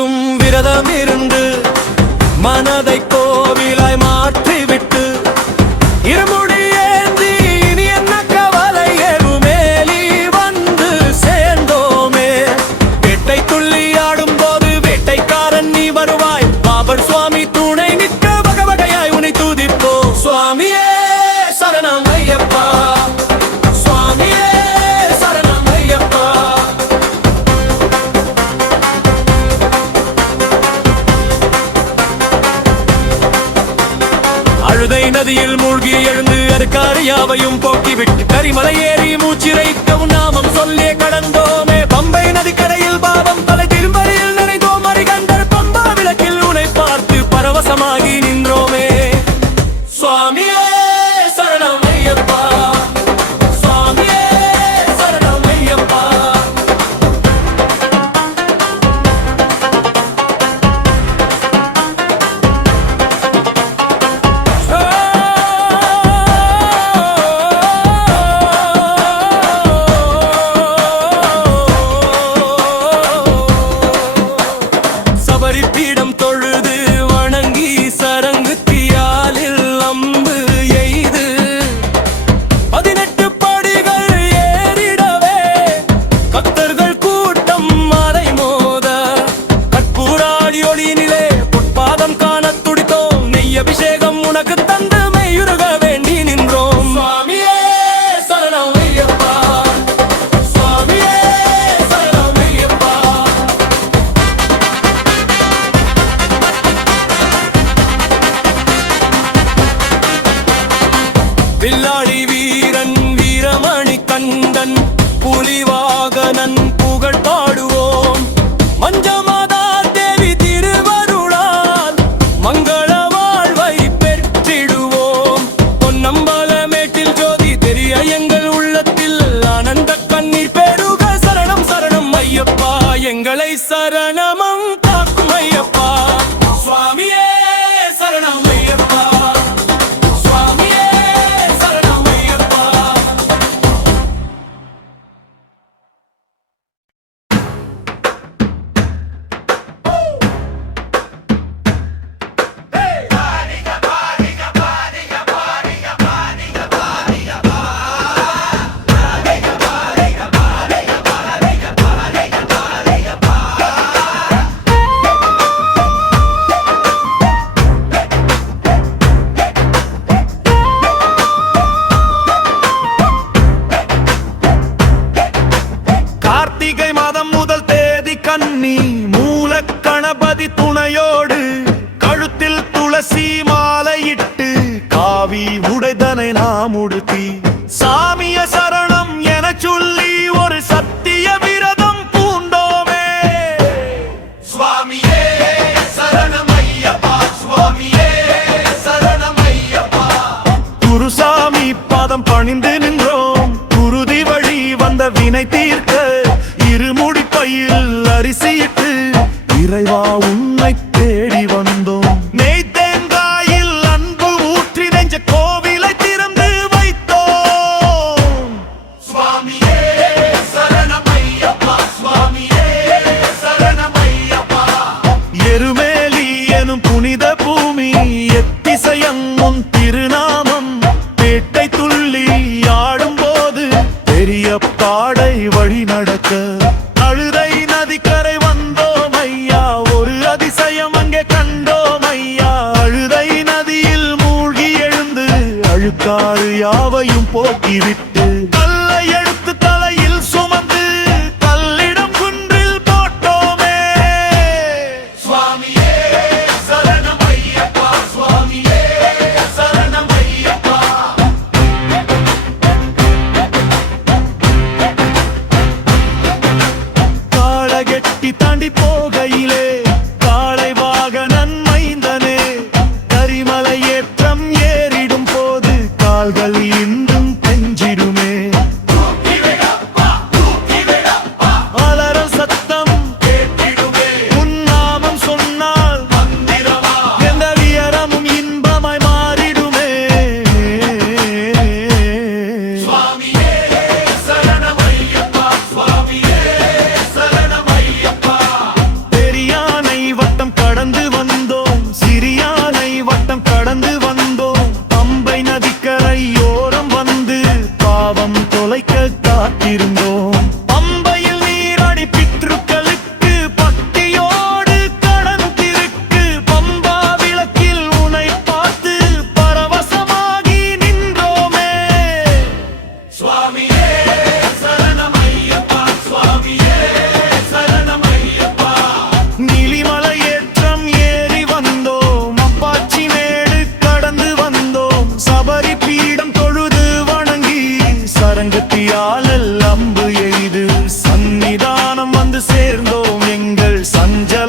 இருந்தும் விரதம் இருந்து மனதை கோவிலாய் மாற்றிவிட்டு இருமுடி ஏந்தி இனி என்ன கவலை எருமேலி வந்து சேர்ந்தோமே. வேட்டை துள்ளி ஆடும் போது வேட்டைக்காரன் நீ வருவாய், பாபர் சுவாமி துணை நிற்க வகை வகையாய் உன்னை துதிப்போ. சுவாமியே சரணம் ஐயப்பா, சுவாமியே சரணம் ஐயப்பா. அழுதை நதியில் மூழ்கி எழுந்து அருக்காரியாவையும் போக்கிவிட்டு கரிமலை ஏறி மூச்சிரைக்கவும் நாமம் சொல்லியே கடந்தோமே. பம்பை நதிக்கரையில் பாவம் தலை திரும்பரியில் நினைத்தோம், அரிகண்டர் பம்பா விளக்கில் உன்னை பார்த்து பரவசமாகி நின்றோமே. சுவாமியே சரணம் ஐயப்பா, சுவாமியே சரணம் ஐயப்பா. சபரி பீடம் தொழுது வணங்கி சரங்கு தியாலில் அம்பு எய்து 18 படிகள் ஏறிடவே பக்தர்கள் கூட்டம் மறை மோத கற்பூராடி ஒளியினிலே பொற்பாதம் காண துடித்தோம். நெய் அபிஷேகம் உனக்கு தந்து மெய்யுருக வேண்டி நின்றோம். சுவாமியே சரணம் ஐயப்பா, சுவாமியே சரணம் ஐயப்பா. வில்லாளி வீரன் வீரமணி கண்டன் புலிவாகனன் புகழ் பாடுவோம். மஞ்சமாதா தேவி திருவருளால் மங்கள வாழ்வை பெற்றிடுவோம். பொன்னம்பலமேட்டில் ஜோதி தெரிய எங்கள் உள்ளத்தில் ஆனந்த கண்ணீர் பெருக. சரணம் சரணம் ஐயப்பா, எங்களை சரணமம் காக்கும் ஐயப்பா. சுவாமியே சரணம் ஐயப்பா, சுவாமியே சரணம் ஐயப்பா. கார்த்திகை மாதம் முதல் தேதி கன்னி மூல கணபதி துணையோடு கழுத்தில் துளசி மாலையிட்டு காவி உடைதனை நாம் உடுத்தி சாமிய சரணம் என சொல்லி ஒரு சத்திய விரதம் பூண்டோமே. சுவாமியே சரணம் ஐயப்பா, சுவாமியே சரணம் ஐயப்பா. குருசாமி பாதம் பணிந்து நின்றோம், குருதி வழி வந்த வினை தீர்க்க இருமுடி பையில் அரிசியிட்டு இறைவா உன்னை தேடி வந்தோம். நெய் தேங்காயில் அன்பு ஊற்றி நெஞ்ச கோவிலை திறந்து வைத்தோம். சுவாமியே சரணம் ஐயப்பா, சுவாமியே சரணம் ஐயப்பா. எருமேலி எனும் புனித பூமி எத்திசையம் உன் திருநாமம் வேட்டை துள்ளி ஆடும் போது பெரிய பாடை வழி நடக்க அழுதை நதிக்கரை வந்தோம் ஐயா, ஒரு அதிசயம் அங்கே கண்டோம் ஐயா. அழுதை நதியில் மூழ்கி எழுந்து அழுக்காறு யாவையும் போக்கிவிட்டு கல்லை எடுத்து தலையில் சுமந்து கல்லிடம் குன்றில் போட்டோமே. சுவாமியே சரணம் ஐயப்பா, சுவாமியே சரணம் ஐயப்பா. காளகெட்டி தாண்டி போகையிலே காளை வாகனன் மைந்தனே கரிமலை ஏற்றம் ஏறிடும் போது கால்கள் இன்றும் பெஞ்சிடும்.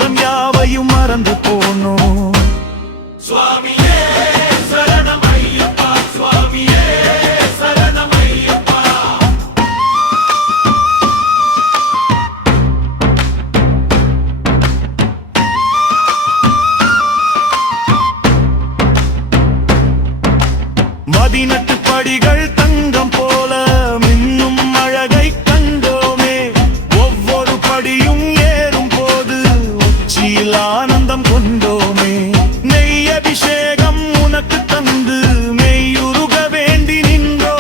காலம் யாவையும் மறந்து போனோம். சுவாமியே சரணம் ஐயப்பா, சுவாமியே சரணம் ஐயப்பா. பதினெட்டு படிகள் தங்கம் போல மின்னும் அழகை கண்டோமே. ஒவ்வொரு படியும் ஏறும் போது உச்சியில் ஆனந்தம் கொண்டோமே. நெய் அபிஷேகம் உனக்கு தந்து மெய்யுருக வேண்டி நின்றோ.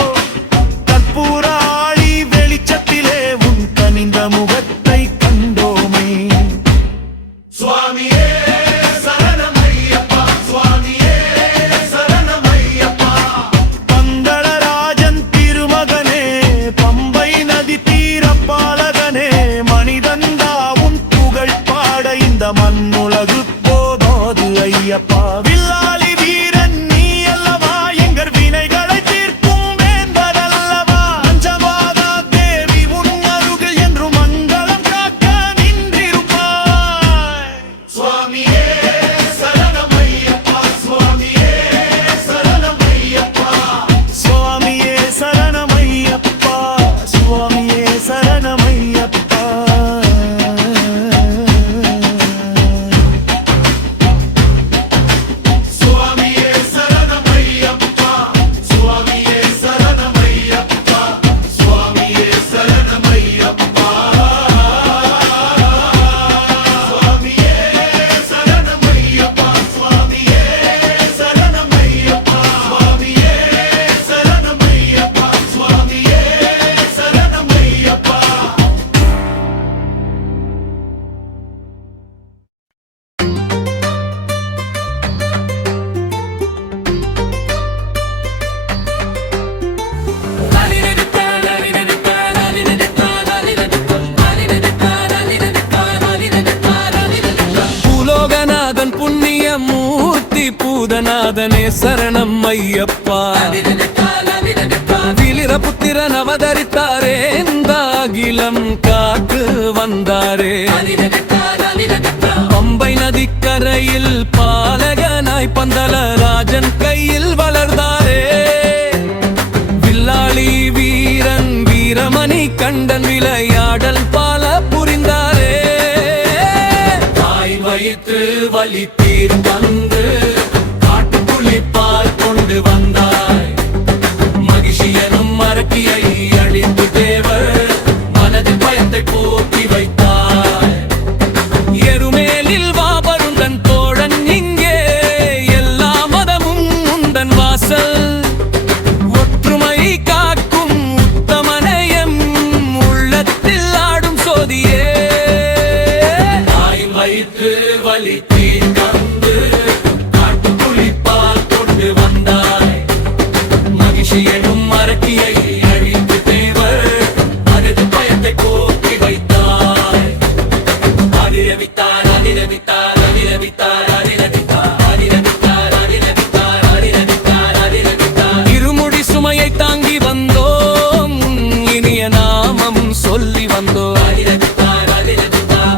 கற்பூர ஆழி வெளிச்சத்திலே உன் கனிந்த முகத்தை கண்டோமே. சுவாமியே சரணம் ஐயப்பா, சுவாமியே சரணம் ஐயப்பா. பந்தளராஜன் திருமகனே, பம்பை நதி தீரப்பாலகனே, மனிதந்தாவும் புகழ் பாட இந்த மண்ணுலகு போதாது ஐயப்பா. வில்லாளி வீரன் நீ அல்லவா, எங்கள் வினைகளை தீர்க்கும் வேந்தர் அல்லவா. பஞ்சமாதா தேவி உன் அருகில் என்று மங்களம் காக்க நின்றிருப்பாய். சுவாமியே சரணம் ஐயப்பா, சுவாமியே சரணம் ஐயப்பா. சுவாமியே சரணம் ஐயப்பா, சுவாமியே சரணம் ஐயப்பா. சுவாமியே சரணம் ஐயப்பா, சுவாமியே சரணம் ஐயப்பா, சுவாமியே சரணம் ஐயப்பா. சுவாமியே சரணம் ஐயப்பா, சுவாமியே சரணம் ஐயப்பா, சுவாமியே சரணம் ஐயப்பா, சுவாமியே சரணம் ஐயப்பா. பூலோகநாதன் புண்ணிய மூர்த்தி பூதநாதனே சரணம் ஐயப்பா. வீரபுத்திரன் அவதரித்தாரே, இந்த அகிலம் காத்து வந்தாரே. பம்பை நதிக்கரையில் பாலகனாய் பந்தளராஜன் கையில் வளர்ந்தாரே. வில்லாளி வீரன் வீரமணி கண்டன் விளையாடல் பால புரிந்தாரே. தாய் வயிற்று வலி தீர் வந்து காட்டுப்புலி பால் கொண்டு வந்தாய். மகிழ்ச்சியனும் மரக்கியை அழித்து தேவர் மனதில் பயத்தை போக்கி வைத்தாய். எருமேலில் வாபருந்தன் தோழன் இங்கே, எல்லா மதமும் உந்தன் வாசல். ஒற்றுமை காக்கும் உத்தமனயம் உள்ளத்தில் ஆடும் சோதியே. தாய் வயிற்று வலி தீர் வந்து காட்டுப்புலி பால் கொண்டு வந்தாய். மகிழ்ச்சியனும் மரக்கியை அழித்து தேவர் மனது பயத்தை போக்கி வைத்தாய். அதிரவித்தார் அதிரவித்தார் அதிரவித்தார் அதிரவித்தார் அதிரவித்தார் அதிரவித்தார் அதிரவித்தார் அதிரவித்தார். இருமுடி சுமையை தாங்கி வந்தோம், இனிய நாமம் சொல்லி வந்தோம்.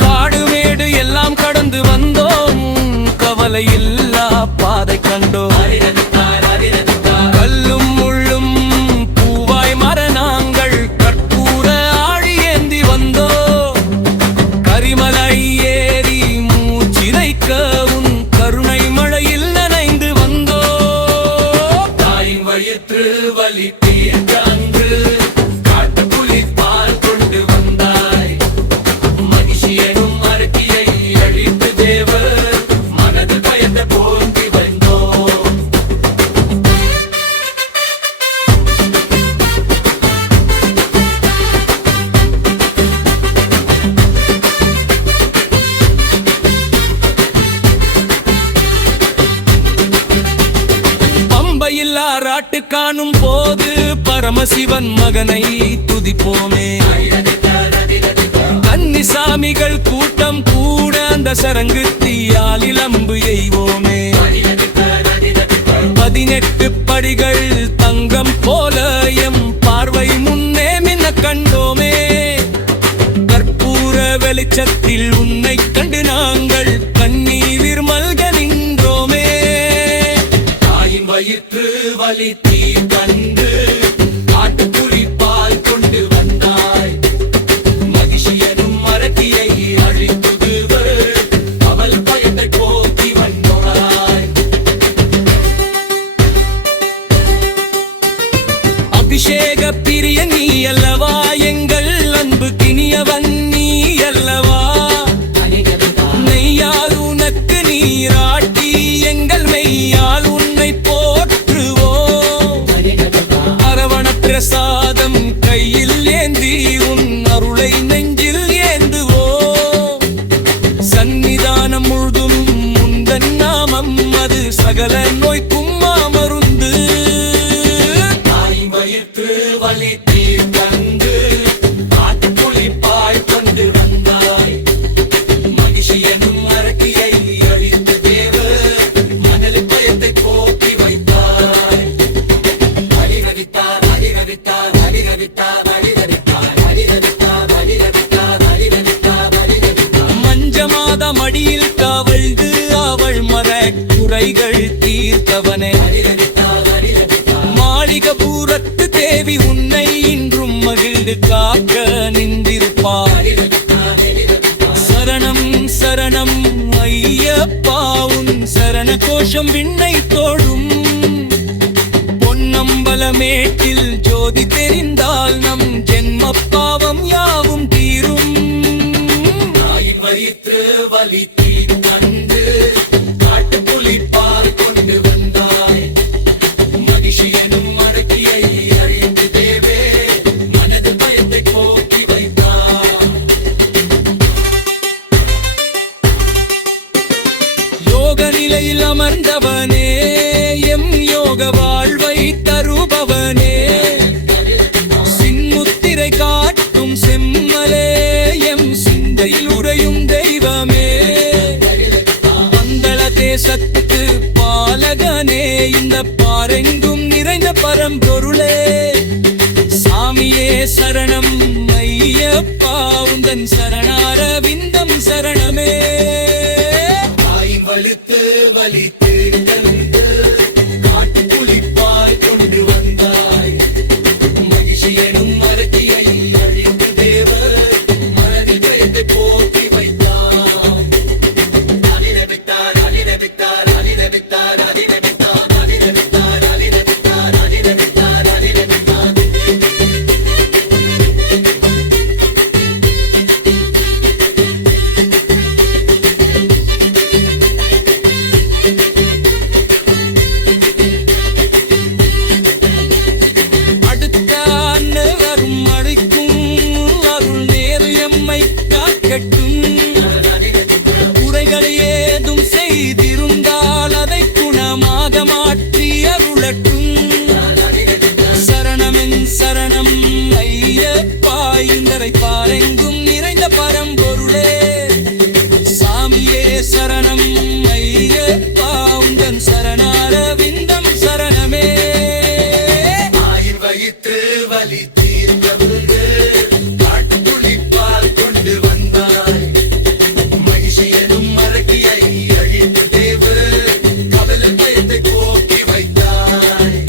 காடுமேடு எல்லாம் கடந்து வந்தோம், கவலை இல்லா பாதை கண்டோம். கல்லும் முள்ளும் பூவாய் மரணாங்கள் கற்பூர ஆழி ஏந்தி வந்தோம். கரிமலை ஏறி மூச்சிரைக்க உன் கருணை மழையில் நனைந்து வந்தோம். தாய் வயிற்று வலி தீர்க்க அன்று காட்டுப்புலி பால் கொண்டு வந்தாய். மகிழ்ச்சியனும் மரக்கியை அழித்து தேவர் மனது பயத்தை போக்கி வந்தோம். பம்பையில் ஆராட்டு காணும் போது பரமசிவன் மகனை துதிப்போமே. கன்னிசாமிகள் கூட்டம் கூட அந்த சரங்கு தீயால் இளம்பு எய்வோமே. 18 படிகள் தங்கம் போல எம் பார்வை முன்னே மின்ன கண்டோமே. கற்பூர வெளி வெளிச்சத்தில் உன்னை கண்டு நாங்கள் கண்ணீர் மல்க நின்றோமே. தாயின் வயிற்று வலி தீ கண்டு காட்டுப்புலி பால் கொண்டு வந்தாய். மகிழ்ச்சி எனும் மரக்கியை அழித்துதுவ அவள் பயத்தை போக்கி வந்தோராய். அபிஷேக பிரிய நீ அல்லவா, எங்கள் அன்பு கினியவன் நீ அல்லவா. நெய்யால் உனக்கு நீராட்டி எங்கள் மெய்யால் உன்னை போற்றுவோம். அரவண பிரசாதம் கையில் ஏந்தி உன் அருளை நெஞ்சில் ஏந்துவோம். சந்நிதானம் முழுதும் முந்தன் நாமம் அது சகல நோய்க்கும் மாமருந்து. தாய் வயிற்று வலி தீர் தந்து காட்டுப்புலி பால் கொண்டு வந்தாய். மகிழ்ச்சி எனும் மரக்கியை அழித்து தேவ மணல் பயத்தை போக்கி வைத்தாய். அடிரவித்தார் அடிரவித்தார் அடிரவித்தார் அடிரவித்தார் அடிரவித்தார் அடிரவித்தார் அடிரவித்தார் அடிரவித்தார். மஞ்சமாத மடியில் கவழ்ந்து அவள் மர குறைகள் தீர்த்தவனே. மாளிகபூரத்து தேவி உன்னை இன்றும் மகிழ்ந்து காக்க நின்றிருப்பார். சரணம் சரணம் ஐயப்பா உன் சரண கோஷம் விண்ணை தோடும். பொன்னம்பலமேட்டில் ஜோதி தெரிந்தால் நம் ஜென்ம பாவம் யாவும் தீரும். தாயின் வயிற்று வலி தீர் கண்டு காட்டுப்புலி பால் கொண்டு வந்தாய். மகிழ்ச்சி எனும் மடக்கியை அழித்து தேவே மனது பயத்தை போக்கி வைத்தார். யோக நிலையில் அமர்ந்தவனே எம் யோக வாழ்வை தருபவனே. சின்முத்திரை காட்டும் செம்மலே எம் சிந்தையில் உறையும் தெய்வமே. மங்கள தேசத்துக்கு பாலகனே இந்த பாரெங்கும் நிறைந்த பரம்பொருளே. சாமியே சரணம் ஐயப்பா உந்தன் சரணார விந்தம் சரணமே. தாய் வலுத்து வலித்து கண்டு காட்டுப்புலி பால் கொண்டு வந்தாய். மகிழ்ச்சி எனும் மரக்கியை அழித்து தேவ மனதில் பயத்தை போக்கி வைத்தார். அலிரவித்தார் அலிரவித்தார் அலிரவித்தார் அலிரவித்தார் அலிரவித்தார் அலிரவித்தார் அலிரவித்தார் அலிரவித்தார். அடுத்த அன்னவரும் அழைக்கும் அருள் நேரு எம்மை காக்கட்டும். குறைகள் ஏதும் செய்திருந்தால் அதை குணமாக மாற்றி அருளட்டும். சரணமென் சரணம் ஐயப்பா இந்தரை பாரெங்கும் நிறைந்த பரம்பொருளே. சாமியே சரணம் ஐயப்பா உந்தன் சரணார விந்தம் சரணமே. தாயின் வயிற்று வலி தீர்த்தவங்க காட்டுப்புலி பால் கொண்டு வந்தாய். மகிழ்ச்சி எனும் மரக்கியை அழித்து தேவ கவலை பயத்தை போக்கி வைத்தாய்.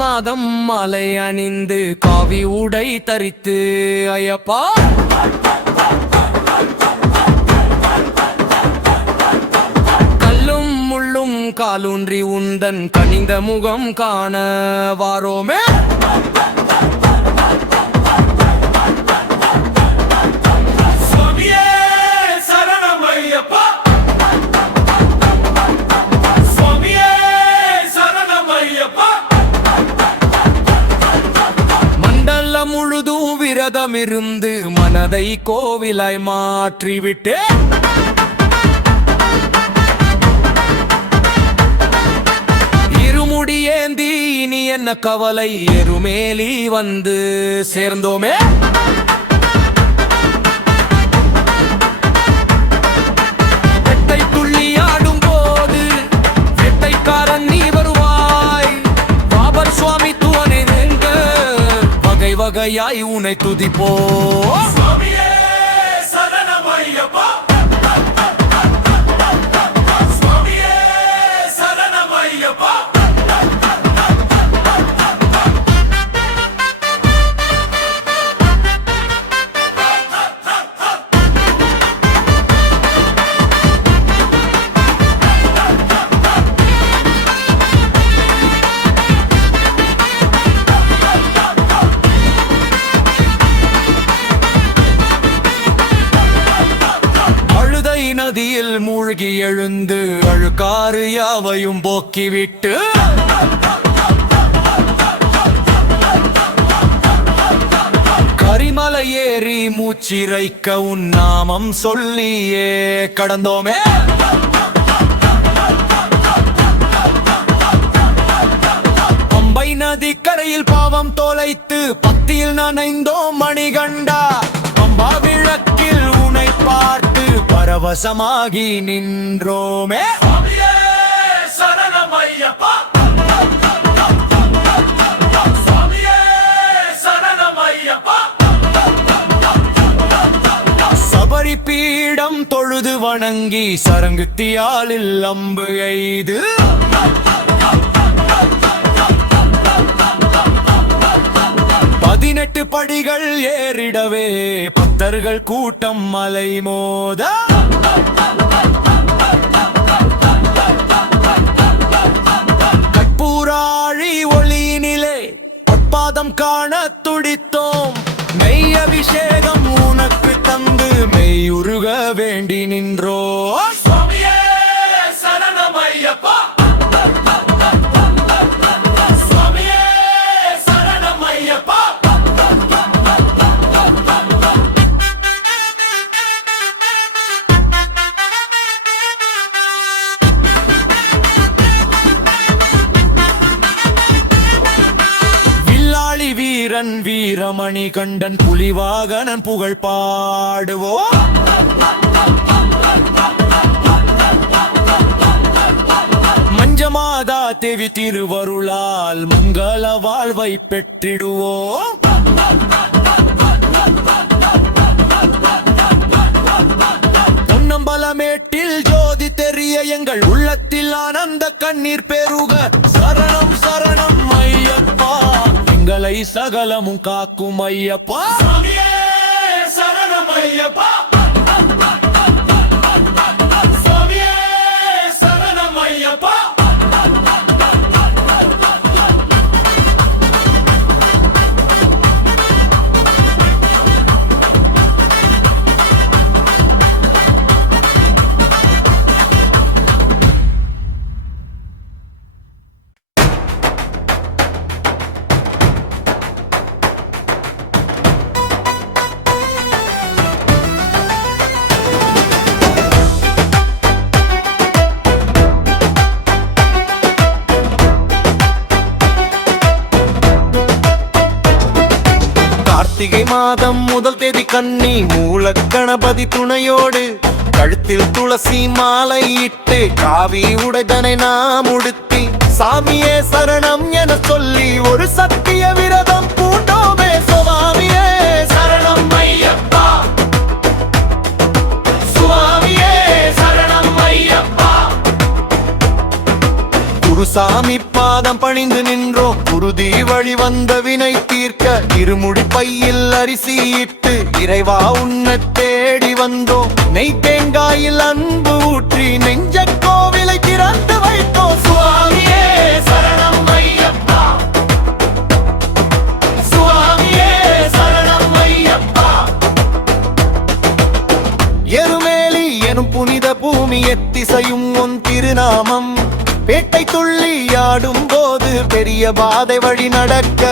மாதம் மாலை அணிந்து காவி உடை தரித்து ஐயப்பா கல்லும் முள்ளும் காலூன்றி உந்தன் கனிந்த முகம் காண வாரோமே. சுவாமியே சரணம் ஐயப்பா, சுவாமியே சரணம் ஐயப்பா. மண்டலம் முழுதும் விரதமிருந்து மனதை கோவிலாய் மாற்றிவிட்டே. இருமுடியேந்தி இனி என்ன கவலை, எருமேலி வந்து சேர்ந்தோமே. வெட்டை துள்ளி ஆடும் போது வெட்டைக்காரன் நீ வருவாய். பாபர் சுவாமி துவனை எங்க வகை வகையாய் உனை துதிப்போ. சுவாமியே சரணம் ஐயப்பா, சுவாமியே சரணம் ஐயப்பா. அழுதை நதியில் மூழ்கி எழுந்து அழுக்காறு யாவையும் போக்கிவிட்டு. கரிமலை ஏறி மூச்சிரைக்க உன் நாமம் சொல்லியே கடந்தோமே. பம்பை நதி கரையில் பாவம் தோலைத்து பத்தியில் நனைந்தோம் மணிகண்டா. பம்பா விளக்கில் உனை பார்த்து பரவசமாகி நின்றோமே. சுவாமியே சரணம் ஐயப்பா, சுவாமியே சரணம் ஐயப்பா. சபரி பீடம் தொழுது வணங்கி சரங்குத்தியாலில் அம்பு எய்து. பதினெட்டு படிகள் ஏறிடவே பக்தர்கள் கூட்டம் மலை மோத. கற்பூராழி ஒளியினிலே பொற்பாதம் காண துடித்தோம். மெய் அபிஷேகம் உனக்கு தந்து மெய்யுருக வேண்டி நின்றோ. சுவாமியே சரணம் ஐயப்பா, சுவாமியே சரணம் ஐயப்பா. வில்லாளி வீரன் வீரமணி கண்டன் புலிவாகனன் புகழ் பாடுவோம். மஞ்சமாதா தேவி திருவருளால் மங்கள வாழ்வை பெற்றிடுவோம். பொன்னம்பலமேட்டில் ஜோதி தெரிய எங்கள் உள்ளத்தில் ஆனந்த கண்ணீர் பெருக. சரணம் சரணம் ஐயப்பா, எங்களை சகலமும் காக்கும் ஐயப்பா. சுவாமியே சரணம் ஐயப்பா, சுவாமியே சரணம் ஐயப்பா. கார்த்திகை மாதம் முதல் தேதி கன்னி மூல கணபதி துணையோடு கழுத்தில் துளசி மாலை இட்டு காவி உடைதனை நாம் உடுத்தி சாமியே சரணம் என சொல்லி ஒரு சத்திய விரதம் பூண்டோமே. சுவாமியே சரணம் ஐயப்பா, சுவாமியே சரணம் ஐயப்பா. குருசாமி பாதம் பணிந்து நின்றோம், குருதி வழி வந்த வினை தீர்க்க இருமுடி பையில் அரிசி இட்டு இறைவா உன்னை தேடி வந்தோம். நெய் தேங்காயில் அன்பு ஊற்றி நெஞ்ச கோவிலை திறந்து வைத்தோம். எத்திசையும் உன் திருநாமம் பேட்டை துள்ளி ஆடும் போது பெரிய பாதை வழி நடக்க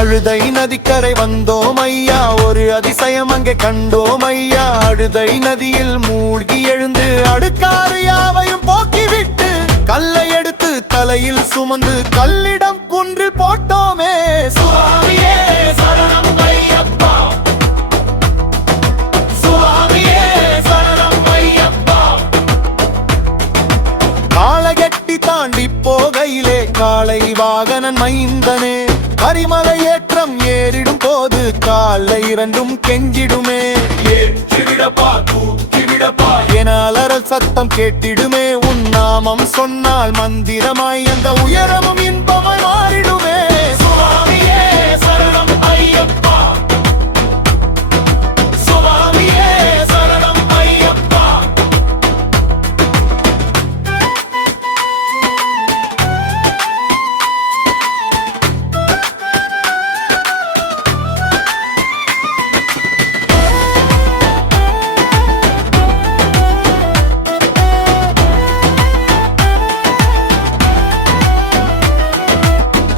அழுதை நதிக்கரை வந்தோம் ஐயா ஒரு அதிசயம் அங்கே கண்டோம் ஐயா அழுதை நதியில் மூழ்கி எழுந்து அடுக்காறு யாவையும் போக்கிவிட்டு கல்லை எடுத்து தலையில் சுமந்து கல்லிடம் குன்றில் போட்டோமே சுவாமியே சரணம் ஐயப்பா சுவாமியே சரணம் ஐயப்பா காலகெட்டி தாண்டி போகையிலே காளை வாகனன் மைந்தனே கரிமலை ஏற்றம் ஏறிடும் போது காலை இரண்டும் கெஞ்சிடுமே ஏற்றிவிடப்பா தூக்கிவிடப்பா என அலறல் சத்தம் கேட்டிடுமே உன் நாமம் சொன்னால் மந்திரமாய் அந்த உயரமும் இன்பமாய் மாறிடுமே சுவாமியே சரணம் ஐயப்பா சுவாமியே சரணம் ஐயப்பா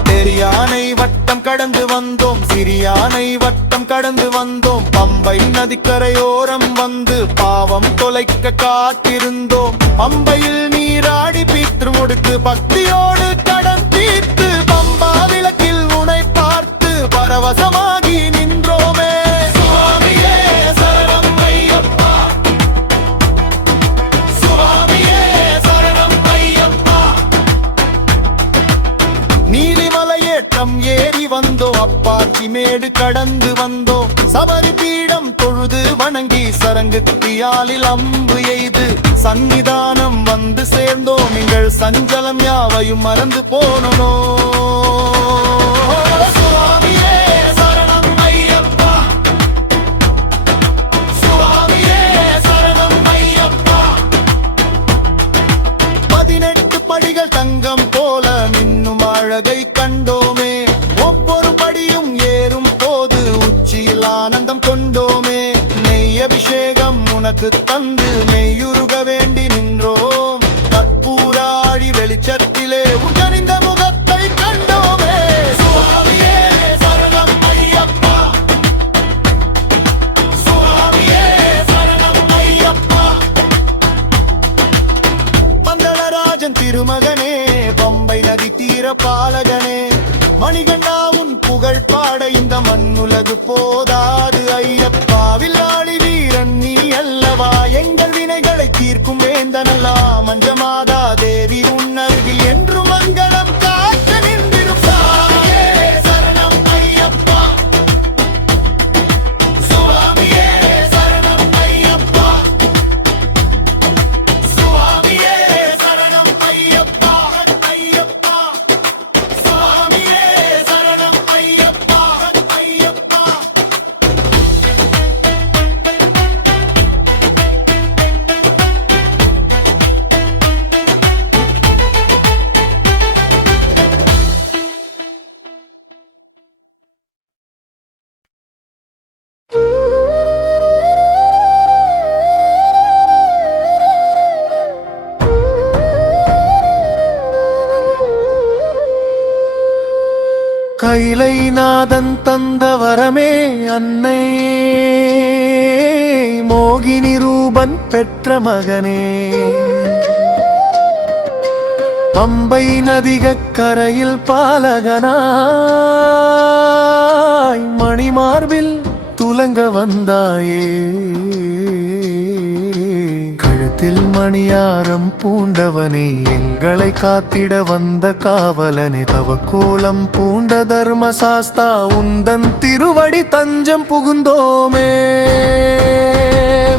பெரியானை வட்டம் கடந்து வந்தோம் சிறியானை வட்டம் கடந்து வந்தோம் பம்பை நதிக்கரையோரம் வந்து பாவம் தொலைக்க காத்திருந்தோம் பம்பையில் நீராடி பீற்று முடுக்கு பக்தியோடு கடன் தீர்த்து பம்பா விளக்கில் உனை பார்த்து பரவசமாகி நின்றோமே சுவாமியே சரணம் ஐயப்பா சுவாமியே சரணம் ஐயப்பா நீலிமலையேற்றம் ஏறி வந்தோம் அப்பாச்சி மேடு கடந்து வந்தோம் சபரி பீடம் தொழுது வணங்கி சரங்கு தியாலில் அம்பு எய்து சன்னிதானம் வந்து சேர்ந்தோம் எங்கள் சஞ்சலம் யாவையும் மறந்து போனோமோ சுவாமியே சரணம் ஐயப்பா சுவாமியே சரணம் ஐயப்பா 18 படிகள் தங்கம் போல மின்னும் அழகை கண்டோமே ஒவ்வொரு படியும் ஏறும் போது உச்சியில் ஆனந்தம் கொண்டோமே நெய் அபிஷேகம் உனக்கு தந்து மெய்யுருக வேண்டி நின்றோம் கற்பூராழி வெளிச்சத்திலே உகனிந்த முகத்தை கண்டோமே சுவாமியே சரணம் ஐயப்பா சுவாமியே சரணம் ஐயப்பா மங்களராஜன் திருமகனே பம்பை நதி தீர பாலகனே மணிகண்டா உன் புகழ் பாட இந்த மண்ணுலகு போதாது ஐயப்பா வில்லாளி வீரன் நீ அல்லவா எங்கள் வினைகளை தீர்க்கும் வேந்தனல்லா மஞ்சமாதா தேவி உன்னருகில் என்று மங்களம் காக்க நின்றிடும் சுவாமியே சரணம் ஐயப்பா சுவாமியே சரணம் ஐயப்பா சுவாமியே சரணம் ஐயப்பா ஐயப்பா சுவாமியே சரணம் ஐயப்பா ஐயப்பா கைலைநாதன் தந்த வரமே அன்னை மோகினி ரூபன் பெற்ற மகனே பம்பை நதிகக் கரையில் பாலகனாய் மணிமார்பில் துலங்க வந்தாயே கழுத்தில் மணியாரம் பூண்டவனே எங்களை காத்திட வந்த காவலனே தவக்கோலம் பூண்ட தர்மசாஸ்தா உந்தன் திருவடி தஞ்சம் புகுந்தோமே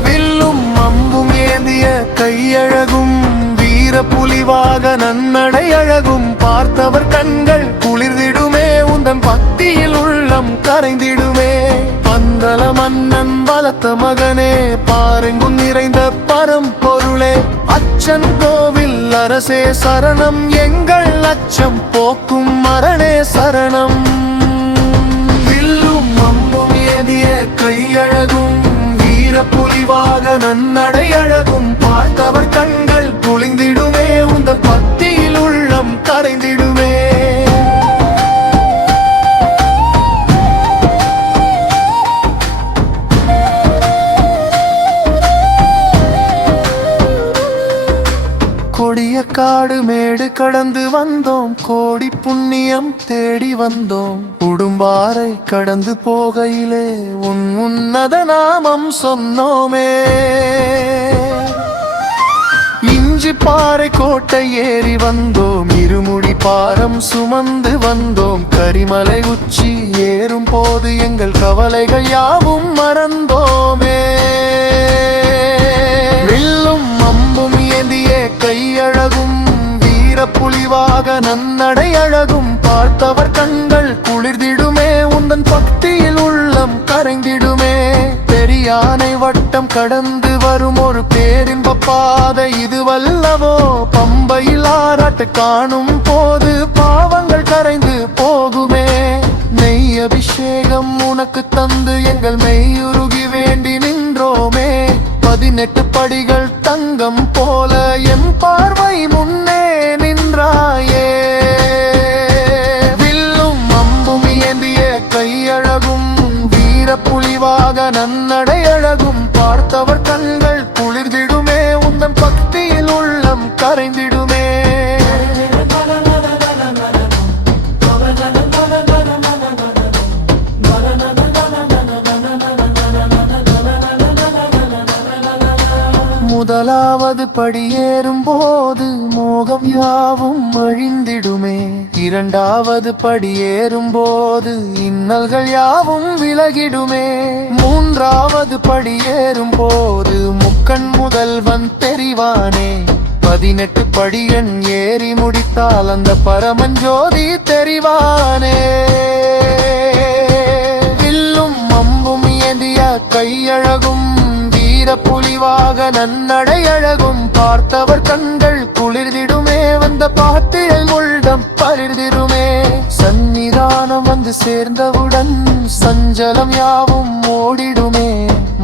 வில்லும் அம்பும் ஏந்திய கையழகும் வீர புலிவாக நன்னடை அழகும் பார்த்தவர் கண்கள் குளிர்ந்திடுமே உந்தன் பக்தியில் உள்ளம் கரைந்திடுமே பந்தல மன்னன் வளர்த்த மகனே பாருங்கும் நிறைந்த பரம்பொருளே அச்சன் கோவில் அரசே சரணம் எங்கள் அச்சம் போக்கும் மரணே சரணம் வில்லும் அம்பும் ஏதிய கையழகும் வீர வீரப்புலிவாக நன்னடை அழகும் பார்த்தவர் கண்கள் குளிந்திடுமே உந்த பக்தியில் உள்ளம் கரைந்திடுமே கொடிய காடு மேடு கடந்து வந்தோம் கோடி புண்ணியம் தேடி வந்தோம் உடும்பாறை கடந்து போகையிலே உன் உன்னத நாமம் சொன்னோமே இஞ்சி பாறை கோட்டை ஏறி வந்தோம் இருமுடி பாரம் சுமந்து வந்தோம் கரிமலை உச்சி ஏறும் போது எங்கள் கவலைகள் யாவும் மறந்தோமே வில்லும் அம்பும் ஏந்திய கையழகும் வீரப்புலிவாக நன்னடை அழகும் பார்த்தவர் கண்கள் குளிர்ந்திடுமே உந்தன் பக்தியில் உள்ளம் கரைந்திடுமே பெரியானை வட்டம் கடந்து வரும் ஒரு பேரின்ப பாதை இதுவல்லவோ பம்பையில் ஆராட்டு காணும் போது பாவங்கள் கரைந்து போகுமே நெய் அபிஷேகம் உனக்கு தந்து எங்கள் மெய்யுருகி வேண்டி நின்றோமே 18 படிகள் தங்கம் போல எம் பார்வை முன்னே நின்றாயே வில்லும் அம்பும் ஏந்திய கையழகும் வீரப்புலிவாக நன்னடை அழகும் பார்த்தவர் கண்கள் குளிர்ந்திடுமே உந்தன் பக்தியில் உள்ளம் கரைந்திடுமே முதலாவது படியேறும் போது மோகம் யாவும் அழிந்திடுமே இரண்டாவது படியேறும் போது இன்னல்கள் யாவும் விலகிடுமே மூன்றாவது படியேறும் போது முக்கண் முதல்வன் தெரிவானே 18 படியன் ஏறி முடித்தால் அந்த பரமன் ஜோதி தெரிவானே வில்லும் அம்பும் ஏந்திய கையழகும் வீரப்புலிவாக நன்னடை அழகும் பார்த்தவர் கண்கள் குளிர்ந்திடுமே வந்த பாட்டியல் உள்ளம் பளிர்ந்திடுமே சன்னிதானம் வந்து சேர்ந்தவுடன் சஞ்சலம் யாவும் ஓடிடுமே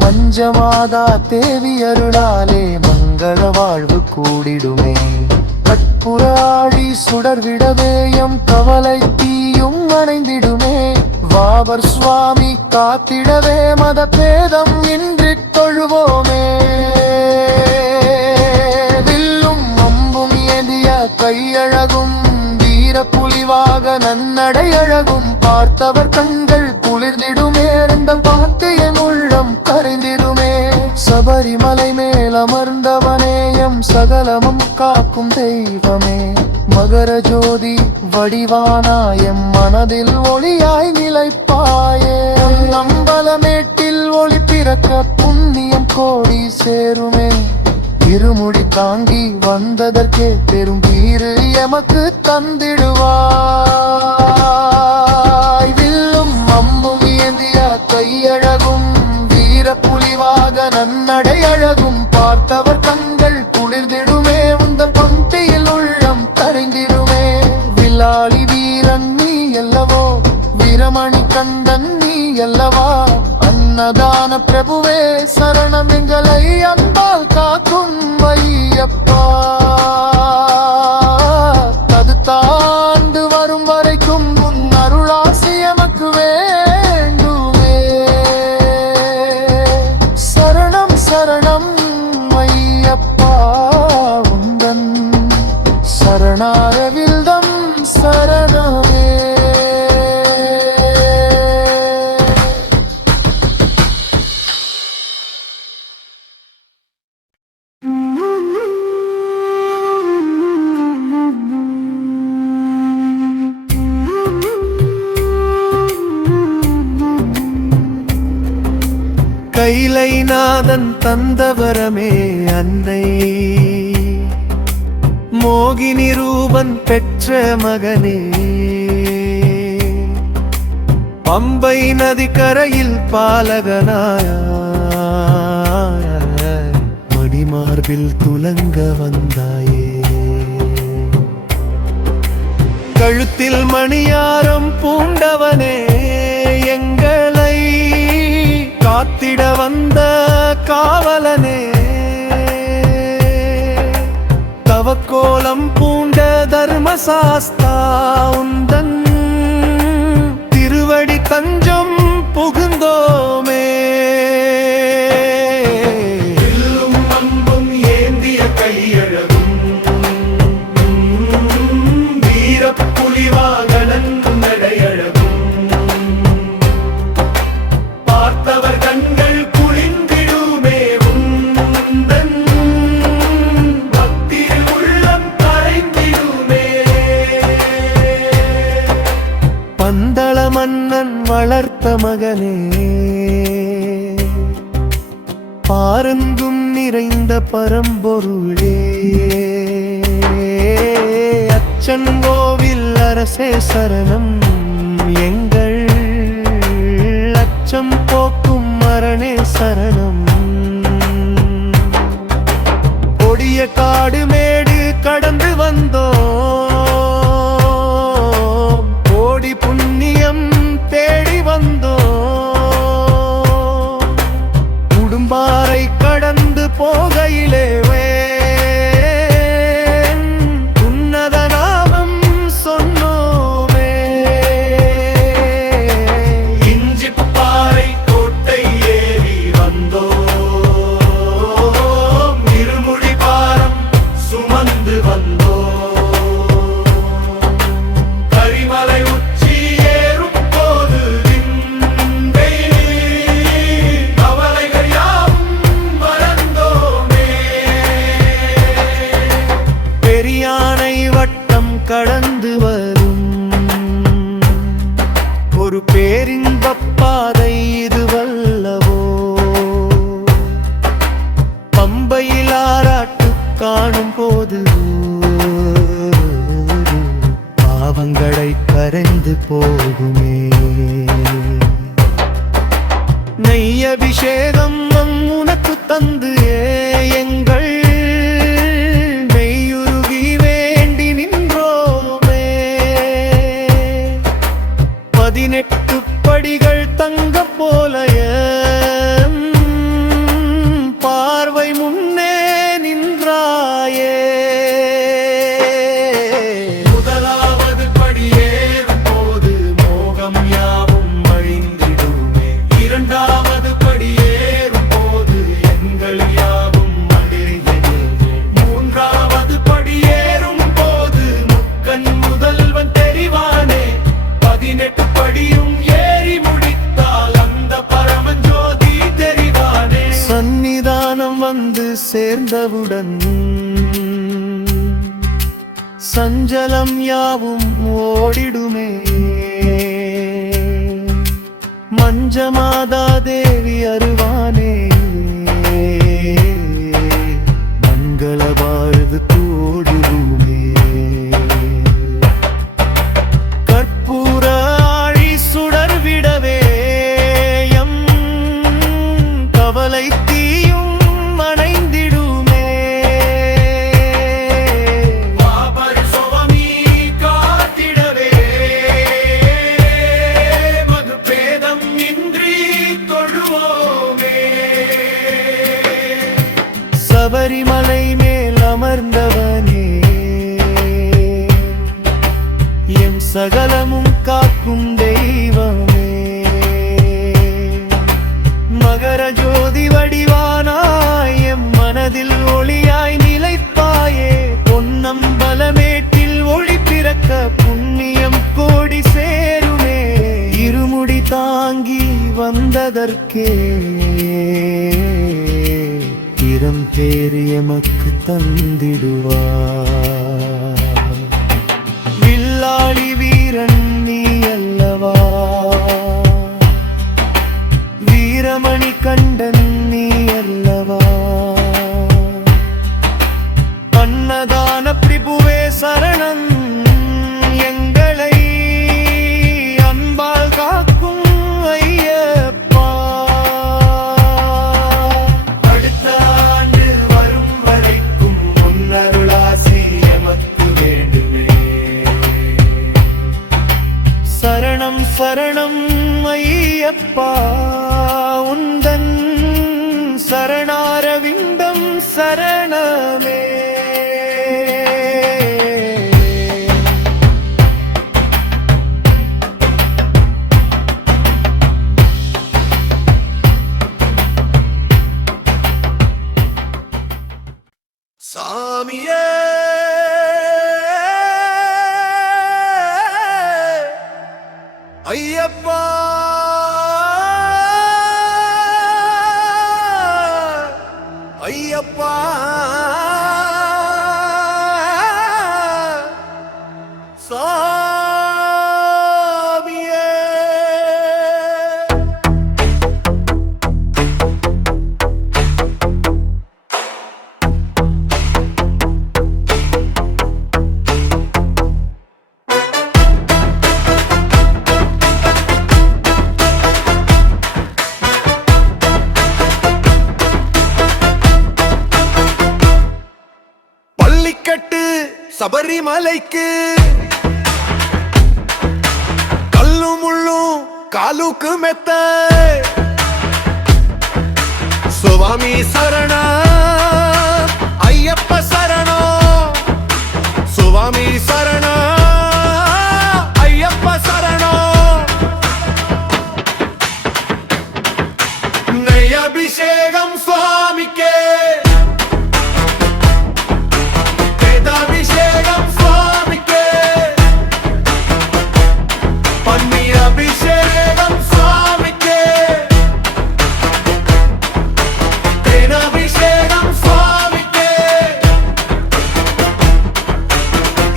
மஞ்சமாதா தேவி அருளாலே மங்கள வாழ்வு கூடிடுமே கற்புராழி சுடர்விடவே எம் கவலை தீயும் அணைந்திடுமே வாவர் சுவாமி காத்திடவே மத பேதம் இன்றி தொழுவோமே வில்லும் அம்பும் ஏந்திய கையழகும் வீரப்புலிவாக நன்னடை அழகும் பார்த்தவர் கண்கள் குளிர்ந்திடுமே இந்த பாத்தியன் உள்ளம் கரைந்திடுமே சபரிமலை மேல் அமர்ந்தவனே எம் சகலமும் காக்கும் தெய்வமே மகர ஜோதி வடிவானாயம் மனதில் ஒளியாய் நிலைப்பாயே நம்பலமேட்டில் ஒளி பிறக்க புண்ணியம் கோடி சேருமே இருமுடி தாங்கி வந்ததற்கே பெரும் வீறு எமக்கு தந்திடுவாய் வில்லும் அம்பும் ஏந்திய கையழகும் வீரப்புலிவாக நன்னடை அழகும் பார்த்தவர் கண்கள் குளிர்ந்திடுமே உந்த பக்தியில் உள்ளம் கரைந்திடுமே வில்லாளி வீரன் நீ அல்லவோ வீரமணி கண்டன் நீ அல்லவா அன்னதான பிரபுவே சரணம் எங்களை அன்பால் காக்கும் ஐயப்பா அது தாண்டு வரும் வரைக்கும் உன் அருளாசி எமக்கு வேண்டுமே சரணம் சரணம் ஐயப்பா உந்தன் சரணாரவில்தம் சரணமே கைலைநாதன் தந்தவரமே அன்னை மோகினி ரூபன் பெற்ற மகனே பம்பை நதிக்கரையில் பாலகனாய மணிமார்பில் துலங்க வந்தாயே கழுத்தில் மணியாரம் பூண்டவனே எங்களை காத்திட வந்த காவலனே தவக்கோலம் பூண்ட தர்மசாஸ்தா உந்தன் திருவடி தஞ்சம் புகுந்தோமே வில்லும் அம்பும் ஏந்திய கையழகும் வீரப்புலிவாகனன் நடையழகும் பார்த்தவர் கண்கள் குளிந்திடுமே உந்தன் பக்தியில் உள்ளம் கரைந்திடுமே பந்தள மன்னன் வளர்த்த மகனே பாரங்கும் நிறைந்த பரம்பொருளே அச்சன் கோவில் அரசே சரணம் எங்கள் அச்சம் போக்கும் மரணே சரணம் கொடிய காடு மேடு கடந்து வந்தோம் கோடி புண்ணியம் தேடி வந்தோம் குடும்பாரை கடந்து போகையிலே உன்னத நாமம் சொன்னோமே இஞ்சிப்பாறை கோட்டை ஏறி வந்தோம் இருமுடி பாரம் சுமந்து வந்தோம் கரிமலை உச்சி ஏறும் போது கவலைகள் யாவும் மறந்தோமே பெரியானை வட்டம் கடந்து வரும் ஒரு பேரின்பப் பாதை இதுவல்லவோ பம்பையில் ஆராட்டு காணும் போது பாவங்களை கரைந்து போகுமே நெய் அபிஷேகம் உனக்கு தந்து எங்கள் மெய்யுருகி வேண்டி நின்றோமே 18 படிகள் தங்க போல எம் பார்வை முன்னே நின்றாயே முதலாவது படியேறும் போது மோகம் யாவும் அழிந்திடுமே இரண்டாவது படியேறும் போது எங்கள் யாவும் அழிந்திடுமே மூன்றாவது படியேறும் போது முக்கன் முதல்வன் தெரிவானே 18 படியும் ஏறி முடித்தால் அந்த பரமஜோதி தெரிவானே சந்நிதானம் வந்து சேர்ந்தவுடன் சஞ்சலம் யாவும் ஓடிடுமே மஞ்சமாதா தேவி அருவானே மங்கள பாரது கூடுமே கற்பூர ஆழி சுடர்விடவே எம் கவலை தீயும் அணைந்திடுமே பாபர் சுவாமி காத்திடவே மது பேதம் இன்றி தொழுவோமே சபரிமலை மேல் அமர்ந்தவனே எம் சகலமும் காக்கும் தெய்வமே மகர ஜோதி வடிவானாய் எம் மனதில் ஒளியாய் நிலைப்பாயே பொன்னம்பலமேட்டில் ஒளி பிறக்க புண்ணியம் கோடி சேருமே இருமுடி தாங்கி வந்ததற்கே இரம் தேறி எமக்கு தந்திடுவார் வில்லாளி வீரன் நீ அல்லவா வீரமணி கண்டன் நீ அல்லவா அன்னதான பிரபுவே சரணம் எங்களை அன்பால் காக்கும் ஐயப்பா அடுத்த ஆண்டு வரும் வரைக்கும் முன்னருளாசி எமக்கு வேண்டுமே சரணம் சரணம் ஐயப்பா உந்தன் சரணம் சபரிமலைக்கு கல்லும் முள்ளும் காலுக்கு மெத்த சுவாமி சரணா ஐயப்ப சரணோ சுவாமி சரணா ஐயப்ப சரணோ நெய் அபிஷேகம் சுவாமிக்கே வேதாபிஷேகம் சுவாமிக்கே பன்னீர் அபிஷேகம் சுவாமிக்கே தேனாபிஷேகம் சுவாமிக்கே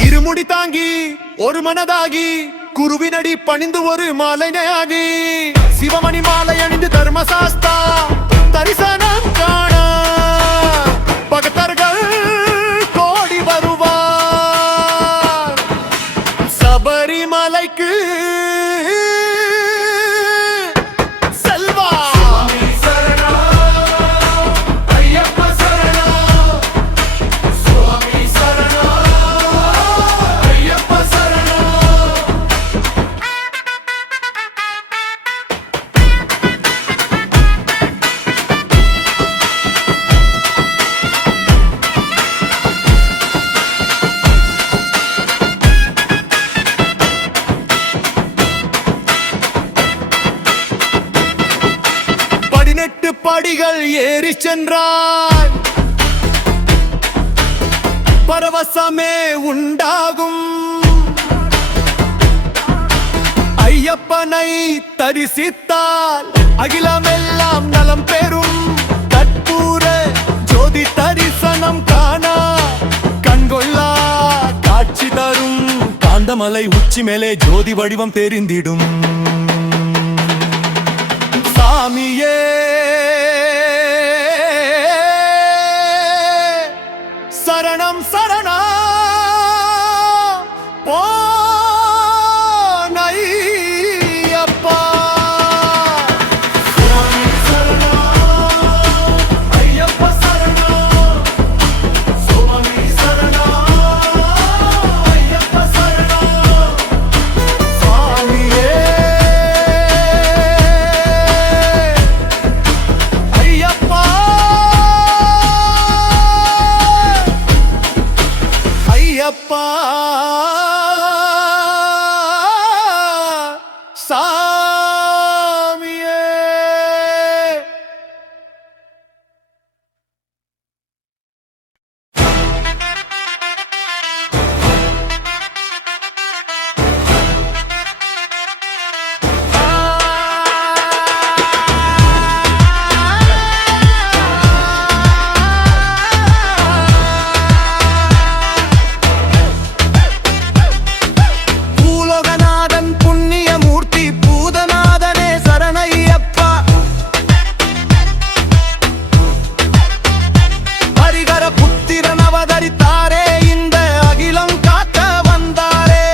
இருமுடி தாங்கி ஒரு மனதாகி குருவினடி பணிந்து ஒரு மாலையாகி சிவமணி மாலை அணிந்து தர்மசாஸ்தா தரிசனம் காண பக்தர்கள் கோடி வருவார் சபரிமலைக்கு செல்வார் சுவாமி சரணா ஐயப்ப சரணா சுவாமி சரணா ஐயப்ப சரணா பதினெட்டு படிகள் ஏறி சென்றாய் பரவசமே உண்டாகும் ஐயப்பனை தரிசித்தால் அகிலமெல்லாம் நலம் பெறும் கற்பூர ஜோதி தரிசனம் காண கண்கொள்ளா காட்சி தரும் காந்தமலை உச்சி மேலே ஜோதி வடிவம் தெரிந்திடும் சாமியே சரணம் சரணா போனையப்பா சுவாமி சரணா ஐயப்ப சரணா சுவாமி சரணா ஐயப்ப சரணா சுவாமியே ஐயப்பா ஐயப்பா சாமியே பூலோகநாதன் புண்ணியமூர்த்தி பூதநாதனே சரணையப்பா ஹரிகர புத்திரன் அவதரித்தாரே இந்த அகிலம் காக்க வந்தாரே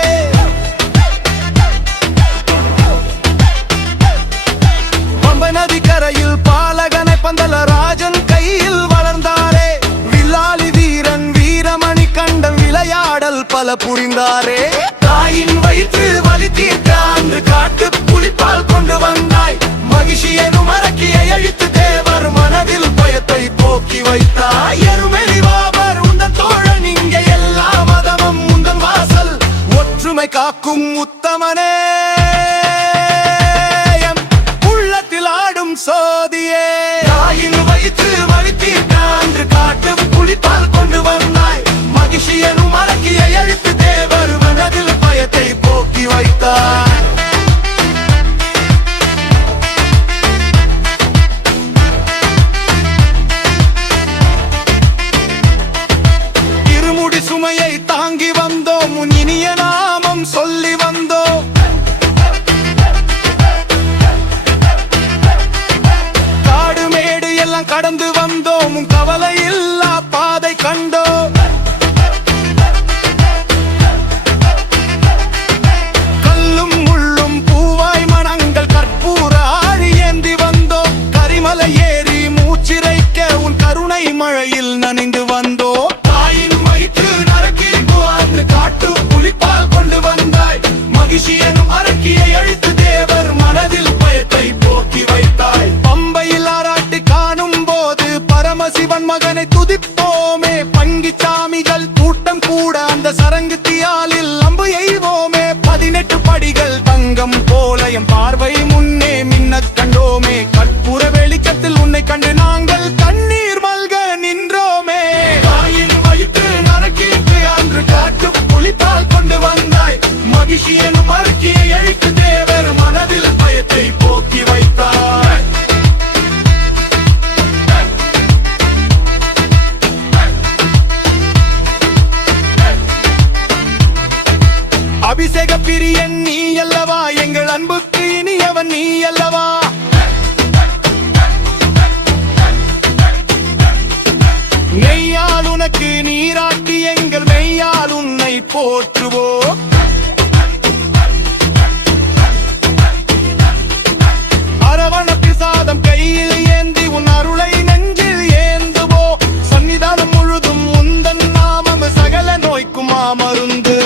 பம்பை நதி கரையில் பாலகனை பந்தலராஜன் கையில் வளர்ந்தாரே வில்லாளி வீரன் வீரமணி கண்டம் விளையாடல் பல புரிந்தாரே தாயின் வயிற்று வலி தீர்க்க அன்று காட்டு புலிப்பால் கொண்டு வந்தாய் மகிழ்ச்சி எனும் அரக்கியை அழித்து தேவர் மனதில் பயத்தை போக்கி வைத்தாய் எருமெலிவாவர் உந்தன் தோழன் இங்கே எல்லா மதமும் உந்தன் வாசல் ஒற்றுமை காக்கும் உத்தமனே எம் உள்ளத்தில் ஆடும் சோதியே தாயின் வயிற்று வலி தீர்க்க அன்று காட்டு புலிப்பால் கொண்டு வந்தாய் மகிழ்ச்சி எனும் அரக்கியை அழித்து தேவர் மனதில் பயத்தை போக்கி வைத்தாய் இருமுடி சுமையை தாங்கி வந்தோம் உன் இனிய நாமம் சொல்லி வந்தோம் காடு மேடு எல்லாம் கடந்து வந்தோம் உன் கவலை இல்லா பாதை கண்டோம் கல்லும் முள்ளும் பூவாய் மனங்கள் கற்பூர ஆழி ஏந்தி வந்தோம் கரிமலை ஏறி மூச்சிறைக்க உன் கருணை மழையில் நனைந்து வந்தோம் தாயின் வயிற்று நரக்கி பிரியன் நீ அல்லவா, எங்கள் அன்புக்கு இனியவன் நீ அல்லவா. நெய்யால் உனக்கு நீராட்டி எங்கள் மெய்யால் உன்னை போற்றுவோம். அரவண பிரசாதம் கையில் ஏந்தி உன் அருளை நெஞ்சில் ஏந்துவோ. சன்னிதானம் முழுதும் உந்தன் நாமம் சகல நோய்க்கும் மருந்து.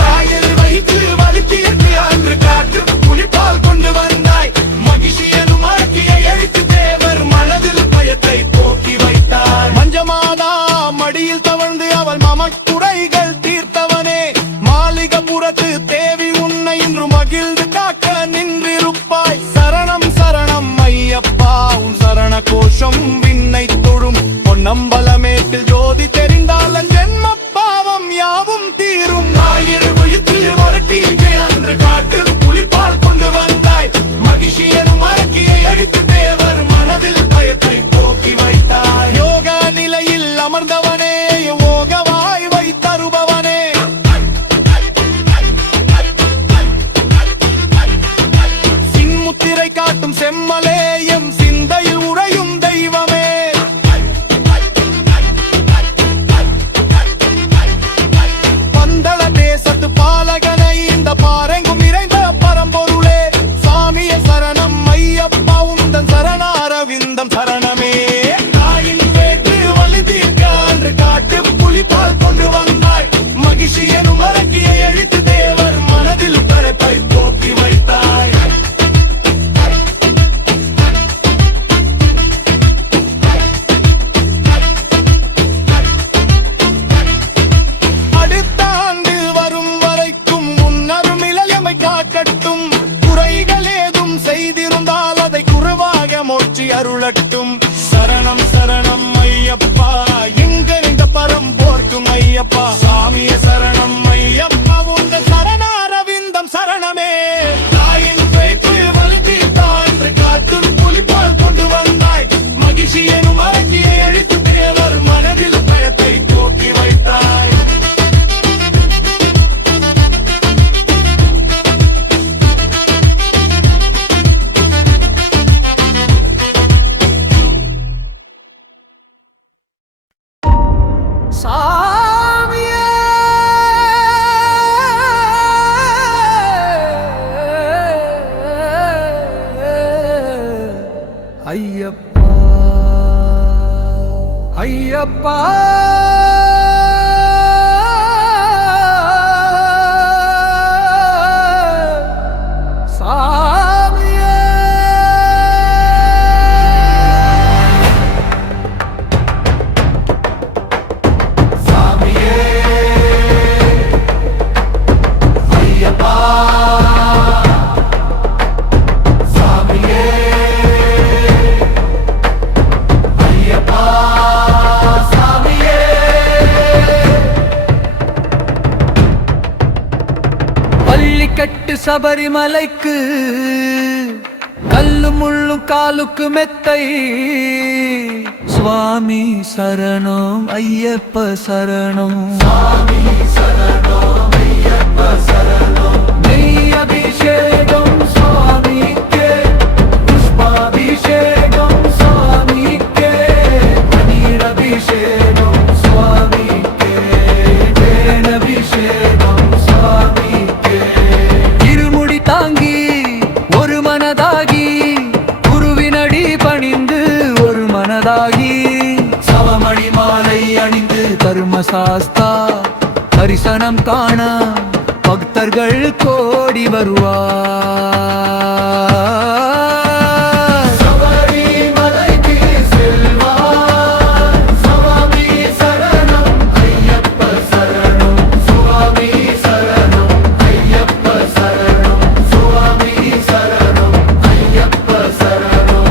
தாயில் வைத்து வலித்தீர்த்து அன்று காற்று புலிப்பால் கொண்டு வந்தாய். மகிழ்ச்சியனும் அழகியை அழித்து தேவர் மனதில் பயத்தை போக்கி வைத்தாய். மஞ்சமாதா மடியில் தவழ்ந்து அவள் மமக்குறைகள் தீர்த்தவனே. மாளிகபுரத்து தேவி உன்னை இன்று மகிழ்ந்து காக்க நின்றிருப்பாய். சரணம் சரணம் ஐயப்பா உன் சரண கோஷம் விண்ணை தொழும். பொன்னம்பலமேட்டில் ஜோதி தெரிந்தால் ஜென்ம பாவம் யாவும் தீரும். ஞாயிறு உயிர்த்து வரட்டி அன்று காட்டு புலிப்பால் கொண்டு வந்தாய். மகிழ்ச்சியனும் அழகியை அழித்து தேவர் மனதில் பயத்தை போக்கி வைத்தாய். யோக நிலையில் அமர்ந்தவனே யோக வாழ்வை தருபவனே. சின்முத்திரை காட்டும் செம்மலேயம் சிந்தையில் உறையும் தெய்வமே. பந்தள தேசத்து பாலகனை இந்த பாரெங்கும் இறைந்த பரம்பொருளே. சாமிய சரணம் ஐயப்பா உந்தன் சரண அரவிந்தம் சரணமே. தாயின் வேட்டு வலி தீர்க்க அன்று காட்டு புலிப்பால் கொண்டு வந்தாய். மகிழ்ச்சியனும் அழகியை அழித்து தேவர் மனதில் பரப்பை போக்கி வைத்தாய். அடுத்த ஆண்டு வரும் வரைக்கும் முன்னரும் இளையமை காக்கட்டும். குறைகள் ஏதும் செய்திருந்தால் அதை குறைவாக மோற்றி அருளட்டும். சரணம் சரணம் ஐயப்பா எங்கெங்க பரம் போர்க்கும் ஐயப்பா. சாமிய சரணம் ஐயப்பா உந்த சரண அரவிந்தம் சரணமே. தாயின் வைப்பு வலிதி தாழ்ந்து காத்து புலிப்பால் கொண்டு வந்தாய். மகிழ்ச்சியனும் அழகியை அழித்து தேவர் மனதில் பயத்தை போக்கி வைத்தாய். சாமியே ஐயப்பா ஐயப்பா சாமியே சாமியே ஐயப்பா சாமியே ஐயப்பா சாமியே. பள்ளிக்கட்டு சபரிமலைக்கு கல்லு முள்ளும் காலுக்கு மெத்தை. சுவாமி சரணம் ஐயப்ப சரணம். நெய் அபிஷேகம் சுவாமிக்கே, புஷ்பாபிஷேகம் சுவாமிக்கே, பன்னீர் அபிஷேகம் சுவாமிக்கே, தேன் அபிஷேகம் சுவாமிக்கே. இருமுடி தாங்கி ஒரு மனதாகி குருவினடி பணிந்து ஒரு மனதாகி சவமணி மாலை அணிந்து தர்மசாஸ்தா தரிசனம் காண பக்தர்கள் கோடி வருவார். சபரிமலைக்கு செல்வார் சுவாமி சரணம் ஐயப்ப சரணம். சுவாமி சரணம் ஐயப்ப சரணம். சுவாமி சரணம் ஐயப்ப சரணம்.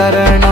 சரணம்